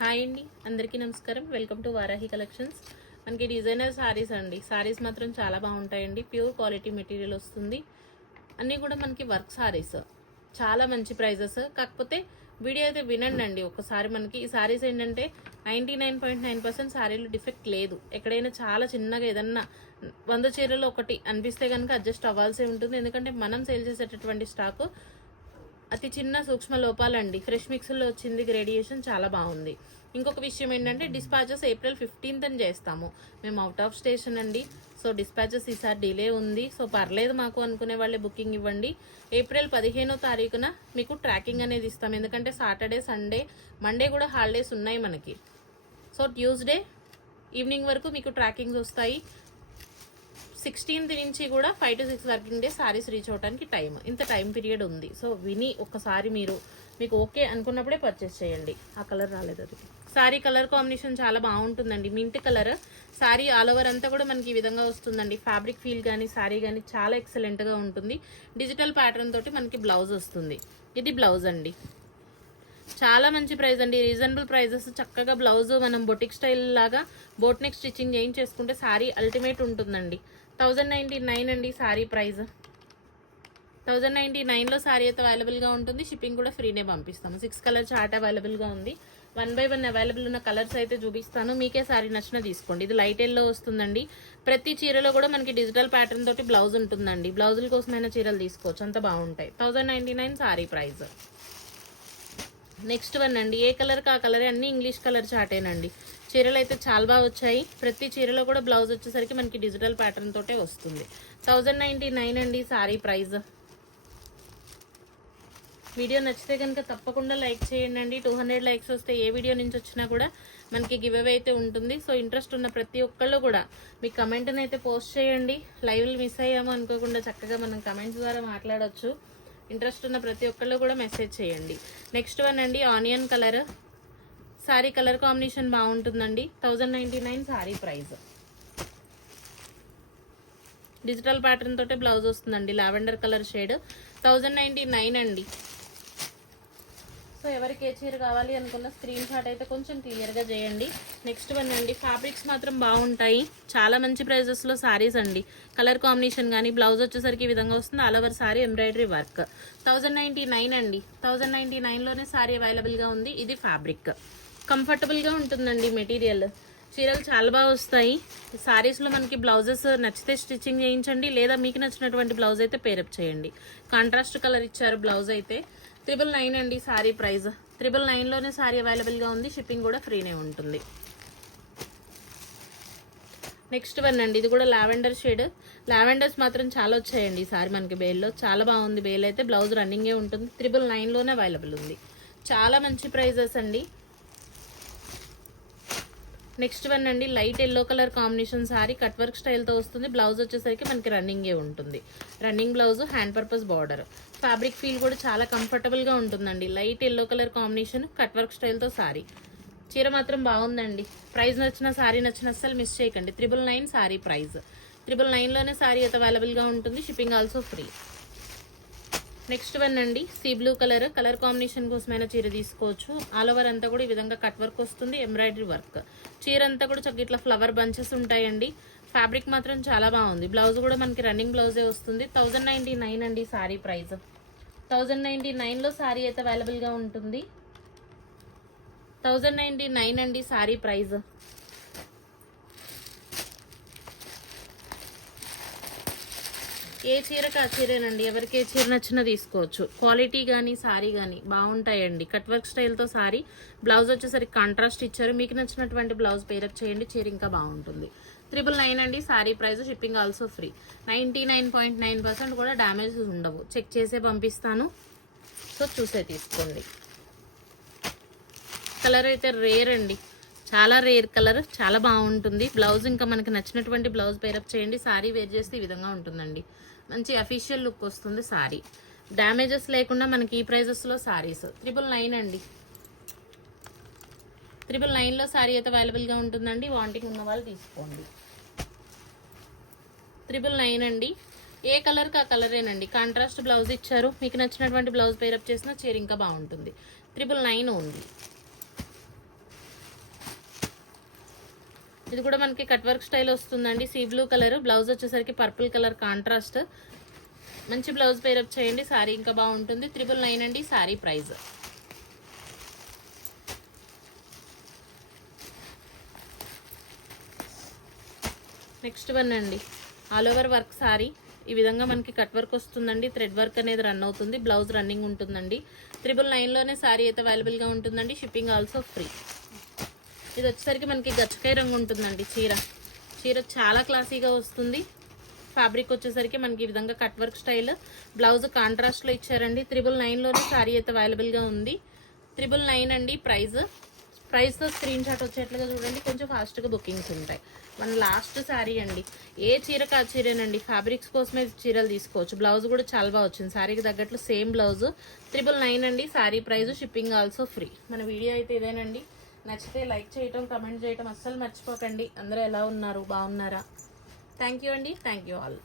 Hi అండి, అందరికీ నమస్కారం. Welcome to Varahi collections. మనకి డిజైనర్ సారీస్ అండి. సారీస్ మాత్రం చాలా బాగుంటాయండి. ప్యూర్ క్వాలిటీ మెటీరియల్ వస్తుంది. అన్నీ కూడా మనకి వర్క్ సారీస్, చాలా మంచి ప్రైజెస్. కాకపోతే వీడియో అయితే వినండి అండి ఒకసారి. మనకి ఈ సారీస్ ఏంటంటే 99.9% సారీలు డిఫెక్ట్ లేదు. ఎక్కడైనా చాలా చిన్నగా ఏదన్నా 100 చీరలు ఒకటి అనిపిస్తే కనుక అడ్జస్ట్ అవ్వాల్సి ఉంటుంది. ఎందుకంటే మనం సేల్ చేసేటటువంటి స్టాక్ అతి చిన్న సూక్ష్మ లోపాలండి. ఫ్రెష్ మిక్స్లో వచ్చింది. గ్రేడియేషన్ చాలా బాగుంది. ఇంకొక విషయం ఏంటంటే డిస్పాచెస్ April 15th చేస్తాము. మేము అవుట్ ఆఫ్ స్టేషన్ అండి. సో డిస్పాచెస్ ఈసారి డిలే ఉంది. సో పర్లేదు మాకు అనుకునే వాళ్ళే బుకింగ్ ఇవ్వండి. April 15వ తారీఖున మీకు ట్రాకింగ్ అనేది ఇస్తాం. ఎందుకంటే సాటర్డే, సండే, మండే కూడా హాలిడేస్ ఉన్నాయి మనకి. సో ట్యూస్డే ఈవినింగ్ వరకు మీకు ట్రాకింగ్స్ వస్తాయి. 16th నుంచి కూడా 5 to 6 working days saris reach అవడానికి ఇంత టైం పీరియడ్ ఉంది. సో విని ఒక్కసారి మీకు ఓకే అనుకున్నప్పుడే పర్చేస్ చేయండి. ఆ కలర్ రాలేదు. అది సారీ కలర్ కాంబినేషన్ చాలా బాగుంటుందండి. Mint colour sorry all over అంతా కూడా మనకి ఈ విధంగా వస్తుందండి. ఫ్యాబ్రిక్ ఫీల్ కానీ సారీ కానీ చాలా ఎక్సలెంట్గా ఉంటుంది. డిజిటల్ ప్యాటర్న్ తోటి మనకి బ్లౌజ్ వస్తుంది. ఇది బ్లౌజ్ అండి. చాలా మంచి ప్రైస్ అండి. Reasonable prices. చక్కగా బ్లౌజ్ మనం బొటిక్ స్టైల్ లాగా బోట్ నెక్ స్టిచ్చింగ్ చేయించేసుకుంటే సారీ అల్టిమేట్ ఉంటుందండి. 1099 అండి సారీ ప్రైస్. 1099లో సారీ అయితే అవైలబుల్గా ఉంటుంది. షిప్పింగ్ కూడా ఫ్రీనే పంపిస్తాము. 6 కలర్ చార్ట్ అవైలబుల్గా ఉంది. 1 by 1 అవైలబుల్ ఉన్న కలర్స్ అయితే చూపిస్తాను. మీకే సారీ నచ్చిన తీసుకోండి. ఇది లైట్ ఎల్లో వస్తుందండి. ప్రతి చీరలో కూడా మనకి డిజిటల్ ప్యాటర్న్ తోటి బ్లౌజ్ ఉంటుందండి. బ్లౌజుల కోసమైనా చీరలు తీసుకోవచ్చు, అంత బాగుంటాయి. 1099 సారీ ప్రైస్. నెక్స్ట్ వన్ అండి. ఏ కలర్కి ఆ కలరే. అన్ని ఇంగ్లీష్ కలర్ చార్టేనండి. చీరలు అయితే చాలా బాగా వచ్చాయి. ప్రతి చీరలో కూడా బ్లౌజ్ వచ్చేసరికి మనకి డిజిటల్ ప్యాటర్న్ తోటే వస్తుంది. 1099 అండి సారీ ప్రైస్. వీడియో నచ్చితే కనుక తప్పకుండా లైక్ చేయండి అండి. 200 లైక్స్ వస్తే ఏ వీడియో నుంచి వచ్చినా కూడా మనకి గివ్ అవే అయితే ఉంటుంది. సో ఇంట్రెస్ట్ ఉన్న ప్రతి ఒక్కళ్ళు కూడా మీ కమెంట్ని అయితే పోస్ట్ చేయండి. లైవ్లు మిస్ అయ్యాము అనుకోకుండా చక్కగా మనం కమెంట్స్ ద్వారా మాట్లాడవచ్చు. ఇంట్రెస్ట్ ఉన్న ప్రతి ఒక్కళ్ళు కూడా మెసేజ్ చేయండి. నెక్స్ట్ వన్ అండి. Onion colour sorry colour combination బాగుంటుందండి. 1099 సారీ ప్రైస్. డిజిటల్ ప్యాటర్న్ తోటే బ్లౌజ్ వస్తుందండి. Lavender colour shade. 1099 అండి. సో ఎవరికి ఏ చీర కావాలి అనుకున్న స్క్రీన్ షాట్ అయితే కొంచెం క్లియర్గా చేయండి. నెక్స్ట్ వన్ అండి. ఫ్యాబ్రిక్స్ మాత్రం బాగుంటాయి. చాలా మంచి ప్రైజెస్లో సారీస్ అండి. కలర్ కాంబినేషన్ కానీ బ్లౌజ్ వచ్చేసరికి ఈ విధంగా వస్తుంది. All over sorry embroidery work. 1099 అండి. 1099లోనే సారీ అవైలబుల్గా ఉంది. ఇది ఫ్యాబ్రిక్. కంఫర్టబుల్గా ఉంటుందండి మెటీరియల్. చీరలు చాలా బాగా వస్తాయి. సారీస్లో మనకి బ్లౌజెస్ నచ్చితే స్టిచ్చింగ్ చేయించండి, లేదా మీకు నచ్చినటువంటి బ్లౌజ్ అయితే పేరప్ చేయండి. కాంట్రాస్ట్ కలర్ ఇచ్చారు బ్లౌజ్ అయితే. 999 అండి సారీ ప్రైస్. 999లోనే సారీ అవైలబుల్గా ఉంది. షిప్పింగ్ కూడా ఫ్రీనే ఉంటుంది. నెక్స్ట్ వన్ అండి. ఇది కూడా లావెండర్ షేడ్. లావెండర్స్ మాత్రం చాలా వచ్చాయండి ఈసారి మనకి బేల్లో. చాలా బాగుంది బేల్ అయితే. బ్లౌజ్ రన్నింగే ఉంటుంది. 999లోనే అవైలబుల్ ఉంది. చాలా మంచి ప్రైజెస్ అండి. నెక్స్ట్ వన్ అండి. Light yellow colour combination sari cut work స్టైల్తో వస్తుంది. బ్లౌజ్ వచ్చేసరికి మనకి రన్నింగే ఉంటుంది. Running blouse, hand purpose border. Fabric feel కూడా చాలా కంఫర్టబుల్గా ఉంటుందండి. Light yellow colour combination cut work స్టైల్తో సారీ. చీర మాత్రం బాగుందండి. ప్రైస్ నచ్చిన సారీ నచ్చిన అస్సలు మిస్ చేయకండి. 999 సారీ ప్రైస్. 999లోనే సారీ అయితే అవైలబుల్గా ఉంటుంది. Shipping also free. Next one అండి. సీ బ్లూ కలర్ కాంబినేషన్ కోసమైనా చీర తీసుకోవచ్చు. ఆల్ ఓవర్ అంతా కూడా ఈ విధంగా కట్ వర్క్ వస్తుంది. Embroidery work. చీర అంతా కూడా చక్కగా ఇట్లా ఫ్లవర్ బంచెస్ ఉంటాయండి. ఫ్యాబ్రిక్ మాత్రం చాలా బాగుంది. బ్లౌజ్ కూడా మనకి రన్నింగ్ బ్లౌజే వస్తుంది. 1099 అండి సారీ ప్రైస్. 1099లో సారీ అయితే అవైలబుల్గా ఉంటుంది. 1099 అండి సారీ ప్రైస్. ఏ చీరకు ఆ చీరేనండి. ఎవరికి ఏ చీర నచ్చినా తీసుకోవచ్చు. క్వాలిటీ కానీ సారీ కానీ బాగుంటాయండి. కట్ వర్క్ స్టైల్తో సారీ. బ్లౌజ్ వచ్చేసరికి కాంట్రాస్ట్ ఇచ్చారు. మీకు నచ్చినటువంటి బ్లౌజ్ పేరప్ చేయండి. చీర ఇంకా బాగుంటుంది. 999 అండి sorry price. Shipping also free. 99.9% కూడా డ్యామేజెస్ ఉండవు. చెక్ చేసే పంపిస్తాను. సో చూసే తీసుకోండి. కలర్ అయితే రేర్ అండి. చాలా రేర్ కలర్. చాలా బాగుంటుంది. బ్లౌజ్ ఇంకా మనకి నచ్చినటువంటి బ్లౌజ్ పేరప్ చేయండి. సారీ వేర్ చేస్తే ఈ విధంగా ఉంటుందండి. మంచి అఫీషియల్ లుక్ వస్తుంది సారీ. డ్యామేజెస్ లేకుండా మనకి ఈ ప్రైజెస్లో సారీస్. 999 అండి. 999లో సారీ అయితే అవైలబుల్గా ఉంటుందండి. వాంటింగ్ ఉన్న వాళ్ళు తీసుకోండి. 999 అండి. ఏ కలర్కి ఆ కలరేనండి. కాంట్రాస్ట్ బ్లౌజ్ ఇచ్చారు. మీకు నచ్చినటువంటి బ్లౌజ్ పేరప్ చేసిన చీర ఇంకా బాగుంటుంది. 999 ఉంది. ఇది కూడా మనకి కట్ వర్క్ స్టైల్ వస్తుందండి. సీ బ్లూ కలర్, బ్లౌజ్ వచ్చేసరికి పర్పుల్ కలర్ కాంట్రాస్ట్. మంచి బ్లౌజ్ పేరప్ చేయండి, సారీ ఇంకా బాగుంటుంది. 999 అండి సారీ ప్రైస్. నెక్స్ట్ వన్ అండి, ఆల్ ఓవర్ వర్క్ సారీ. ఈ విధంగా మనకి కట్ వర్క్ వస్తుందండి, థ్రెడ్ వర్క్ అనేది రన్ అవుతుంది, బ్లౌజ్ రన్నింగ్ ఉంటుందండి. 999లోనే సారీ అయితే అవైలబుల్గా ఉంటుందండి, షిప్పింగ్ ఆల్సో ఫ్రీ. ఇది వచ్చేసరికి మనకి గచ్చకాయ రంగు ఉంటుందండి. చీర చాలా క్లాసీగా వస్తుంది. ఫ్యాబ్రిక్ వచ్చేసరికి మనకి ఈ విధంగా కట్ వర్క్ స్టైల్, బ్లౌజ్ కాంట్రాస్ట్లో ఇచ్చారండి. 999లోనే సారీ అయితే అవైలబుల్గా ఉంది. 999 అండి ప్రైస్తో స్క్రీన్ షాట్ వచ్చేట్లుగా చూడండి, కొంచెం ఫాస్ట్గా బుకింగ్స్ ఉంటాయి. మన లాస్ట్ శారీ అండి, ఏ చీరకు ఆ చీరేనండి, ఫ్యాబ్రిక్స్ కోసమే చీరలు తీసుకోవచ్చు. బ్లౌజ్ కూడా చాలా బాగా వచ్చింది, శారీకి తగ్గట్లు సేమ్ బ్లౌజ్. 999 అండి sari price, shipping also free. మన వీడియో అయితే ఇదేనండి. నచ్చితే లైక్ చేయటం, కమెంట్ చేయటం అస్సలు మర్చిపోకండి. అందరూ ఎలా ఉన్నారు, బాగున్నారా? థ్యాంక్ యూ అండి, థ్యాంక్ యూ ఆల్.